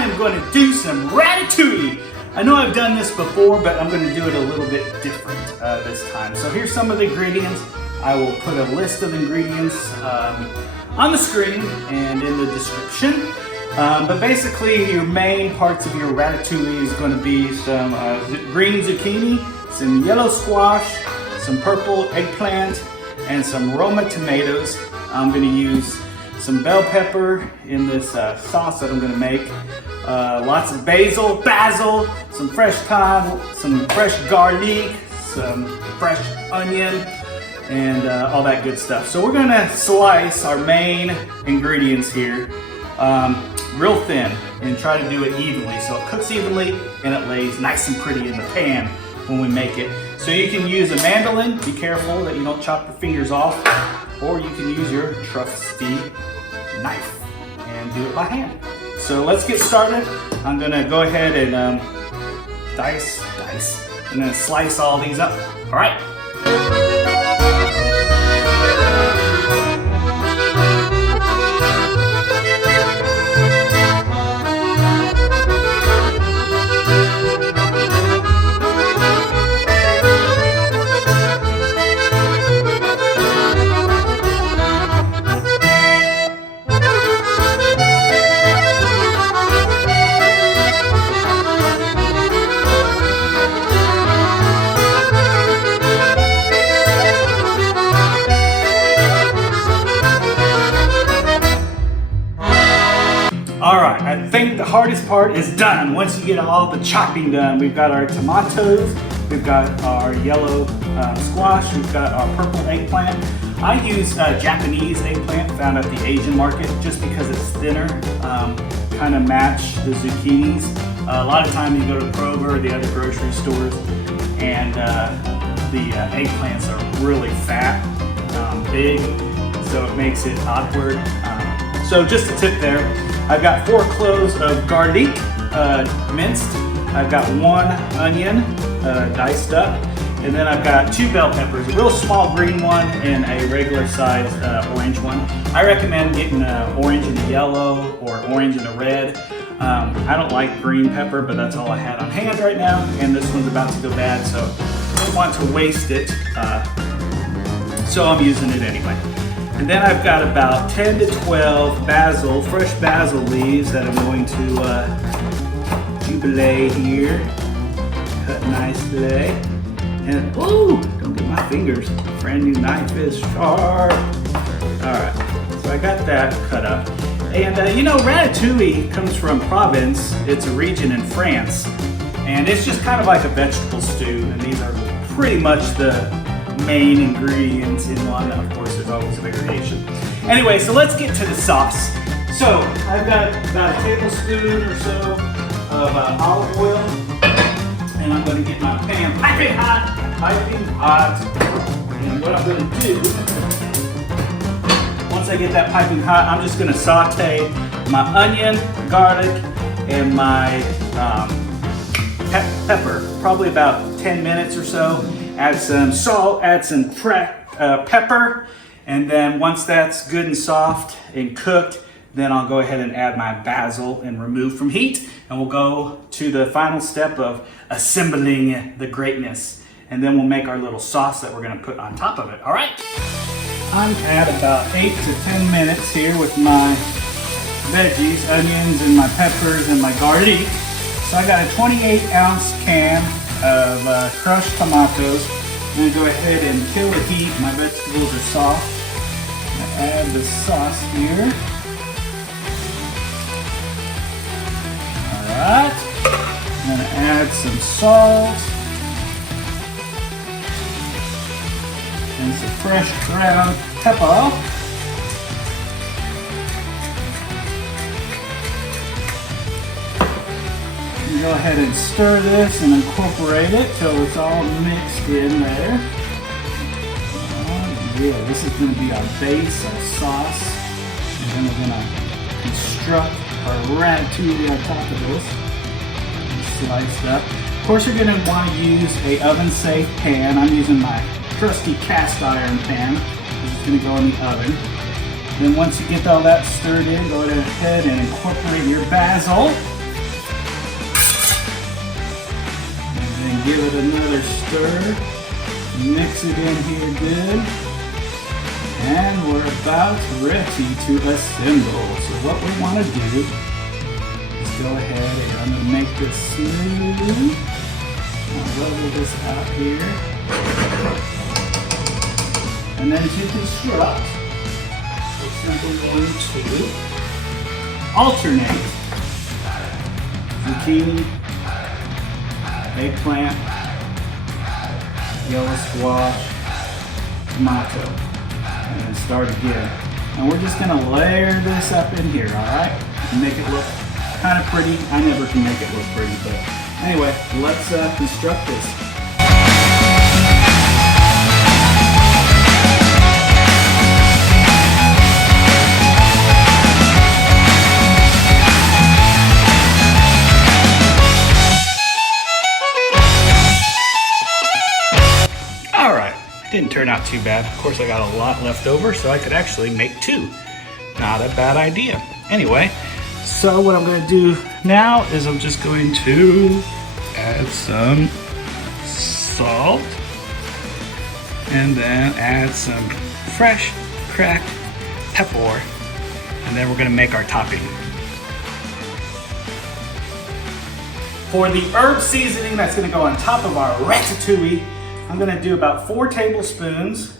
I am going to do some ratatouille. I know I've done this before, but I'm going to do it a little bit different this time. So here's some of the ingredients. I will put a list of ingredients on the screen and in the description. But basically your main parts of your ratatouille is going to be some green zucchini, some yellow squash, some purple eggplant, and some Roma tomatoes. I'm going to use some bell pepper in this sauce that I'm going to make. Lots of basil, some fresh thyme, some fresh garlic, some fresh onion, and all that good stuff. So we're going to slice our main ingredients here real thin and try to do it evenly so it cooks evenly and it lays nice and pretty in the pan when we make it. So you can use a mandolin, be careful that you don't chop your fingers off, or you can use your trusty knife and do it by hand. So let's get started. I'm gonna go ahead and dice, and then slice all these up. All right. Alright, I think the hardest part is done. Once you get all the chopping done, we've got our tomatoes, we've got our yellow squash, we've got our purple eggplant. I use Japanese eggplant found at the Asian market just because it's thinner, kind of match the zucchinis. A lot of times you go to Kroger or the other grocery stores and the eggplants are really fat, big, so it makes it awkward. So just a tip there. I've got 4 cloves of garlic, minced. I've got 1 onion, diced up. And then I've got 2 bell peppers, a real small green one and a regular size orange one. I recommend getting orange and a yellow or orange and a red. I don't like green pepper, but that's all I had on hand right now. And this one's about to go bad, so I don't want to waste it. So I'm using it anyway. And then I've got about 10 to 12 basil, fresh basil leaves that I'm going to jubilate here. Cut nicely. And, ooh, don't get my fingers. Brand new knife is sharp. All right, so I got that cut up. And you know, ratatouille comes from Provence. It's a region in France. And it's just kind of like a vegetable stew. And these are pretty much the main ingredients in one. Of course, there's always a variation. Anyway, so let's get to the sauce. So I've got about a tablespoon or so of olive oil, and I'm going to get my pan piping hot. And what I'm going to do, once I get that piping hot, I'm just going to saute my onion, garlic, and my pepper, probably about 10 minutes or so. Add some salt, add some pepper, and then once that's good and soft and cooked, then I'll go ahead and add my basil and remove from heat, and we'll go to the final step of assembling the greatness, and then we'll make our little sauce that we're going to put on top of it. All right? I'm at about 8 to 10 minutes here with my veggies, onions, and my peppers, and my garlic. So I got a 28-ounce can of crushed tomatoes. I'm going to go ahead and kill the heat. My vegetables are soft. I'm going to add the sauce here. Alright. I'm going to add some salt. And some fresh ground pepper. Go ahead and stir this and incorporate it till it's all mixed in there. Yeah, this is going to be our base, our sauce, and then we're going to construct our ratatouille on top of this. And sliced up. Of course, you're going to want to use a oven-safe pan. I'm using my trusty cast iron pan. It's going to go in the oven. Then once you get all that stirred in, go ahead and incorporate your basil. and give it another stir. Mix it in here good. And we're about ready to assemble. So what we want to do is go ahead and I'm going to make this smooth. I'll level this out here. And then to construct, we're simply going to alternate zucchini, eggplant, yellow squash, tomato, and then start again. And we're just gonna layer this up in here, all right? And make it look kind of pretty. I never can make it look pretty, but anyway, let's construct this. Didn't turn out too bad. Of course, I got a lot left over, so I could actually make two. Not a bad idea. Anyway, so what I'm going to do now is I'm just going to add some salt and then add some fresh cracked pepper, and then we're going to make our topping. For the herb seasoning that's going to go on top of our ratatouille, I'm going to do about 4 tablespoons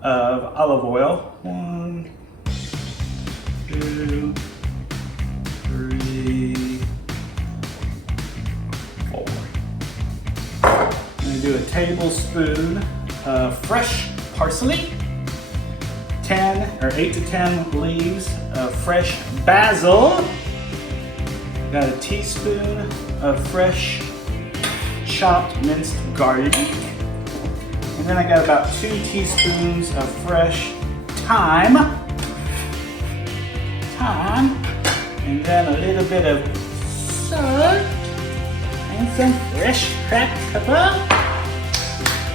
of olive oil. 1, 2, 3, 4. I'm going to do a tablespoon of fresh parsley, 8 to 10 leaves of fresh basil. Got a teaspoon of fresh chopped minced garlic. And then I got about 2 teaspoons of fresh thyme. And then a little bit of salt. And some fresh cracked pepper.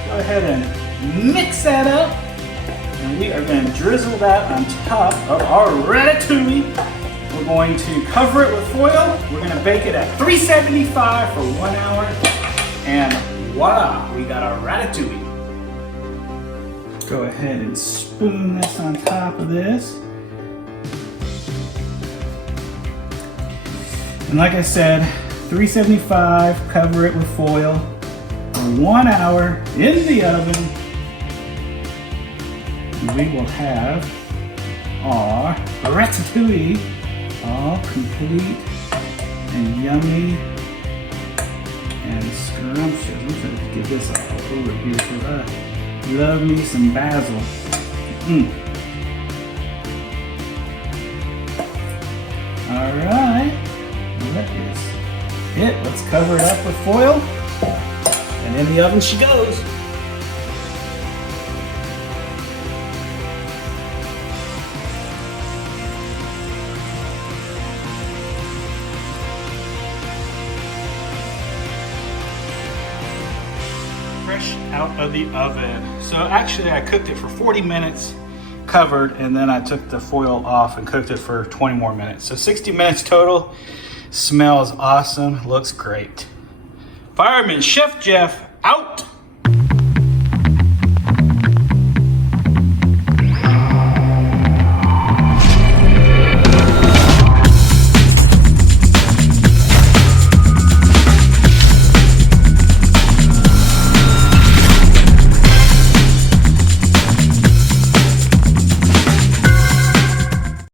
Go ahead and mix that up. And we are going to drizzle that on top of our ratatouille. We're going to cover it with foil. We're going to bake it at 375 for 1 hour. And voila, we got our ratatouille. Go ahead and spoon this on top of this. And like I said, 375, cover it with foil for 1 hour in the oven. And we will have our ratatouille all complete and yummy and scrumptious. I'm going to get this all over here because I love me some basil. All right, that is it. Let's cover it up with foil, and in the oven she goes. Fresh out of the oven. So actually I cooked it for 40 minutes covered, and then I took the foil off and cooked it for 20 more minutes. So 60 minutes total. Smells awesome, looks great. Fireman Chef Geoff out.